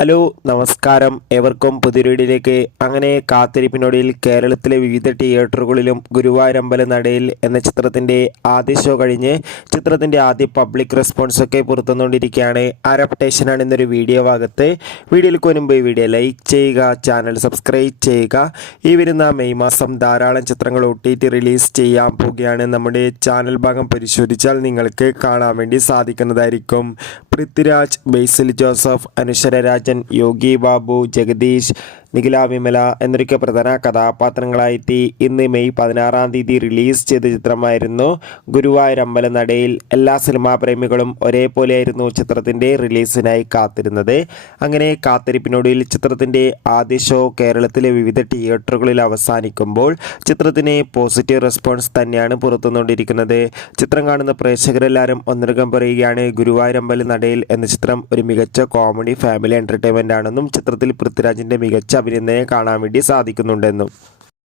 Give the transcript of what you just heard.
Hello നമസ്കാരം, ഏവർക്കും പുതിയൊരു വീഡിയോയിലേക്ക്. അങ്ങനെ കാത്തിരിപ്പിനൊടുവിൽ കേരളത്തിലെ വിവിധ തിയേറ്ററുകളിലും ഗുരുവായൂരമ്പല നടയിൽ എന്ന ചിത്രത്തിൻ്റെ ആദ്യ ഷോ കഴിഞ്ഞ് ചിത്രത്തിൻ്റെ ആദ്യ പബ്ലിക് റെസ്പോൺസ് ഒക്കെ പുറത്തുവന്നുകൊണ്ടിരിക്കുകയാണ്. അപ്ഡേഷനാണ് ഇന്നൊരു വീഡിയോ ഭാഗത്ത്. വീഡിയോയിലേക്ക് മുൻപ് വീഡിയോ ലൈക്ക് ചെയ്യുക, ചാനൽ സബ്സ്ക്രൈബ് ചെയ്യുക. ഈ വരുന്ന മെയ് മാസം ധാരാളം ചിത്രങ്ങൾ OTT റിലീസ് ചെയ്യാൻ പോവുകയാണ്. നമ്മുടെ ചാനൽ ഭാഗം പരിശോധിച്ചാൽ നിങ്ങൾക്ക് കാണാൻ വേണ്ടി സാധിക്കുന്നതായിരിക്കും. പൃഥ്വിരാജ്, ബേസിൽ ജോസഫ്, അനുശ്വര രാജൻ, യോഗി ബാബു, ജഗദീഷ്, നിഖില വിമല എന്നൊക്കെ പ്രധാന കഥാപാത്രങ്ങളായെത്തി ഇന്ന് മെയ് 16-ാം തീയതി റിലീസ് ചെയ്ത ചിത്രമായിരുന്നു ഗുരുവായൂരമ്പല നടയിൽ. എല്ലാ സിനിമാ പ്രേമികളും ഒരേപോലെയായിരുന്നു ചിത്രത്തിൻ്റെ റിലീസിനായി കാത്തിരുന്നത്. അങ്ങനെ കാത്തിരിപ്പിനൊടുവിൽ ചിത്രത്തിൻ്റെ ആദ്യ ഷോ കേരളത്തിലെ വിവിധ തിയേറ്ററുകളിൽ അവസാനിക്കുമ്പോൾ ചിത്രത്തിന് പോസിറ്റീവ് റെസ്പോൺസ് തന്നെയാണ് പുറത്തുവന്നുകൊണ്ടിരിക്കുന്നത്. ചിത്രം കാണുന്ന പ്രേക്ഷകരെല്ലാവരും ഒന്നടങ്കം പറയുകയാണ്, ഗുരുവായൂരമ്പല നടയിൽ എന്ന ചിത്രം ഒരു മികച്ച കോമഡി ഫാമിലി എൻ്റർടൈൻമെൻ്റ് ആണെന്നും ചിത്രത്തിൽ പൃഥ്വിരാജിൻ്റെ മികച്ച അഭിനന്ദനെ കാണാൻ വേണ്ടി സാധിക്കുന്നുണ്ടെന്നും.